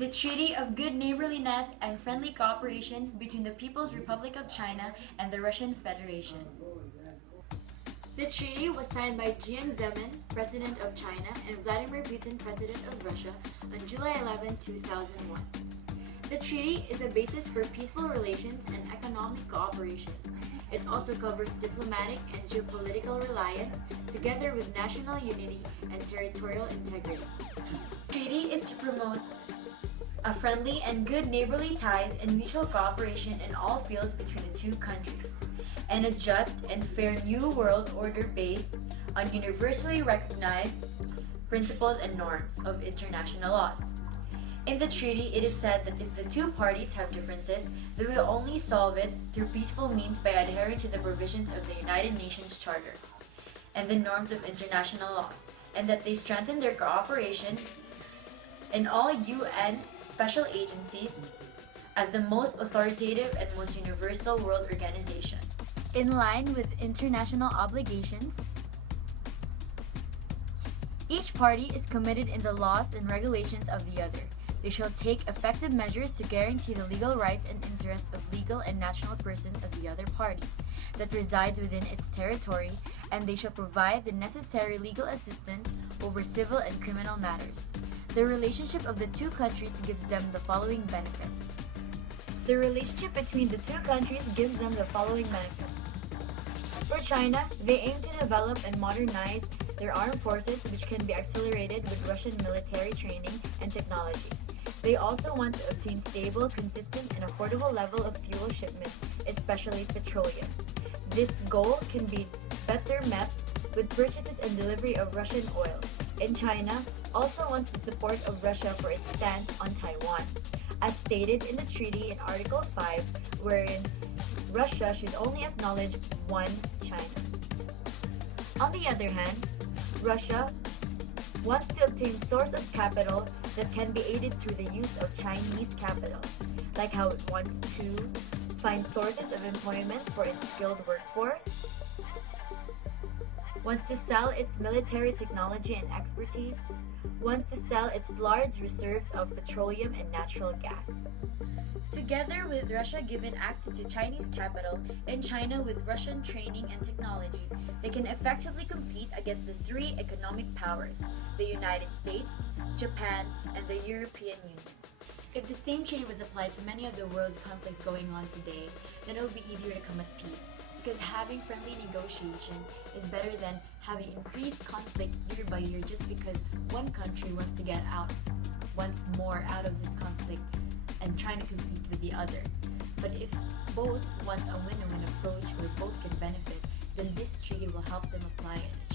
The Treaty of Good Neighborliness and Friendly Cooperation between the People's Republic of China and the Russian Federation. The treaty was signed by Jiang Zemin, President of China, and Vladimir Putin, President of Russia, on July 11, 2001. The treaty is a basis for peaceful relations and economic cooperation. It also covers diplomatic and geopolitical reliance, together with national unity and territorial integrity. The treaty is to promote a friendly and good neighborly ties and mutual cooperation in all fields between the two countries, and a just and fair new world order based on universally recognized principles and norms of international laws. In the treaty, it is said that if the two parties have differences, they will only solve it through peaceful means by adhering to the provisions of the United Nations Charter and the norms of international laws, and that they strengthen their cooperation in all UN special agencies as the most authoritative and most universal world organization. In line with international obligations, each party is committed in the laws and regulations of the other. They shall take effective measures to guarantee the legal rights and interests of legal and national persons of the other party that resides within its territory, and they shall provide the necessary legal assistance over civil and criminal matters. The relationship of the two countries gives them the following benefits. The relationship between the two countries gives them the following benefits. For China, they aim to develop and modernize their armed forces, which can be accelerated with Russian military training and technology. They also want to obtain stable, consistent, and affordable level of fuel shipments, especially petroleum. This goal can be better met with purchases and delivery of Russian oil. And China also wants the support of Russia for its stance on Taiwan, as stated in the treaty in Article 5, wherein Russia should only acknowledge one China. On the other hand, Russia wants to obtain source of capital that can be aided through the use of Chinese capital, like how it wants to find sources of employment for its skilled workforce, wants to sell its military technology and expertise, wants to sell its large reserves of petroleum and natural gas. Together with Russia giving access to Chinese capital and China with Russian training and technology, they can effectively compete against the three economic powers, the United States, Japan, and the European Union. If the same treaty was applied to many of the world's conflicts going on today, then it would be easier to come at peace, because having friendly negotiations is better than having increased conflict year by year just because one country wants to get out once more out of this conflict and trying to compete with the other. But if both want a win-win approach where both can benefit, then this treaty will help them apply it.